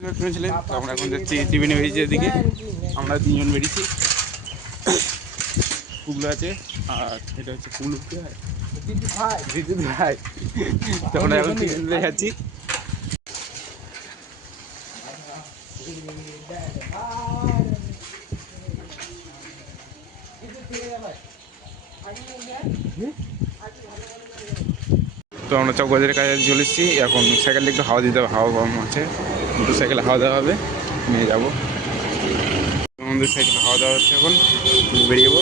ছিলেন তো আমরা এখন যাচ্ছি ত্রিবেণী ব্রিজের দিকে। আমরা তিনজন বেরিয়েছি, পুগলো আছে আর এটা হচ্ছে পুগলু ভাই। তো আমরা এখন তিনজন যাচ্ছি। তো আমরা চকবাজারের কাছে চলে এসেছি। এখন সাইকেলটা একটু হাওয়া দিতে হবে, হাওয়া কম আছে, দুটো সাইকেলে হাওয়া দেওয়া হবে, নিয়ে যাবো। আমাদের সাইকেলে হাওয়া দেওয়া হচ্ছে, এখন বেরিয়ে যাবো।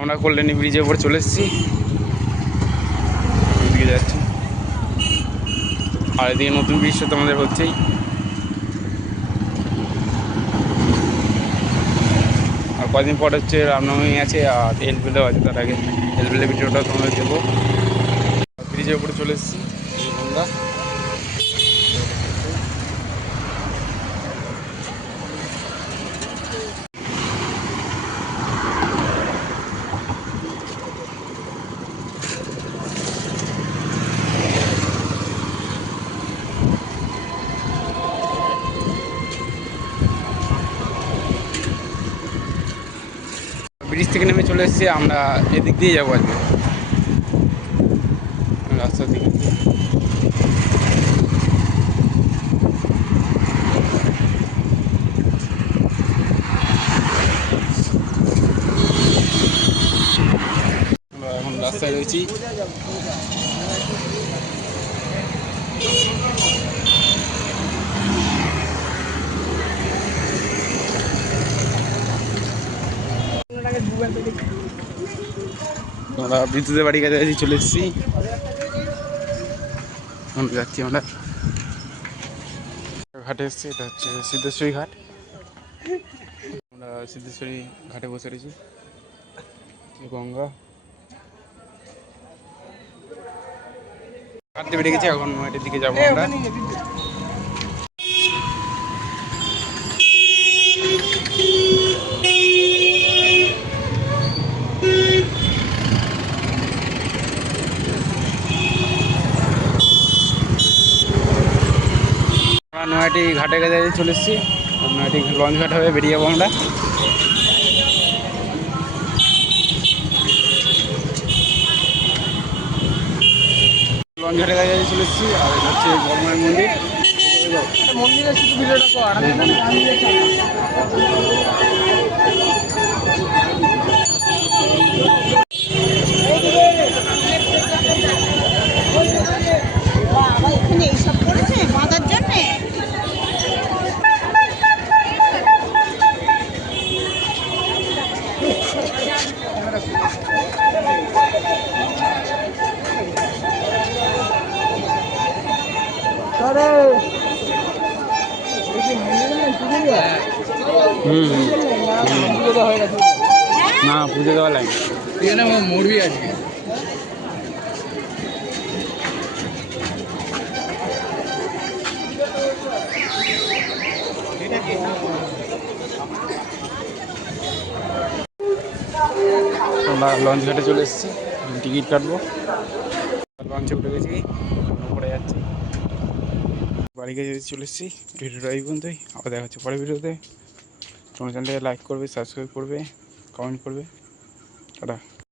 আমরা কল্যাণী ব্রিজের উপর চলে এসেছি, ওইদিকে যাচ্ছি। আর এদিকে নতুন ব্রিজটা তো আমাদের হচ্ছেই। আর কদিন পর হচ্ছে রামনবমী আছে আর এলবেলেও আছে, তার আগে এলবেলে ভিডিওটা তোমাদের দেবো। ব্রিজের উপরে চলে এসেছি গঙ্গা। ব্রিজ থেকে নেমে চলে এসেছি, আমরা এদিক দিয়ে যাবো আজকে রাস্তার দিকে। আমরা এখন রাস্তায় রয়েছি। আমরা বিদ্যুতের বাড়ির কাছে চলে এসেছি, আমরা যাচ্ছি। আমরা ঘাটে এসেছি, এটা হচ্ছে সিদ্ধেশ্বরী ঘাট। আমরা সিদ্ধেশ্বরী ঘাটে বসে রয়েছি। গঙ্গা ঘাটতে বেড়ে গেছি, এখন নয়টার দিকে যাবো আমরা। আমরা নয়াটি ঘাটের কাছে চলে এসেছি, নয়াটি লঞ্চ ঘাট হবে, বেরিয়ে যাবো আমরা। লঞ্চ ঘাটের কাছে চলে এসেছি, আর এটা হচ্ছে বর্মার মন্দির। মন্দিরের শুধু ভিডিওটা কর। এইসব করেছে বাঁধার জন্যে। না পুজো দেওয়া লাগে, এখানে মরবি আজকে। আমরা লঞ্চ ঘাটে চলে এসেছি, টিকিট কাটবো। লঞ্চে উঠে গেছি, উপরে যাচ্ছি। বাড়ি কাছে চলে এসেছি। ভিডিওটা এই পর্যন্তই, আবার দেখা হচ্ছে পরের ভিডিওতে। তোমার চ্যানেলটাকে লাইক করবে, সাবস্ক্রাইব করবে, কমেন্ট করবে। টাটা।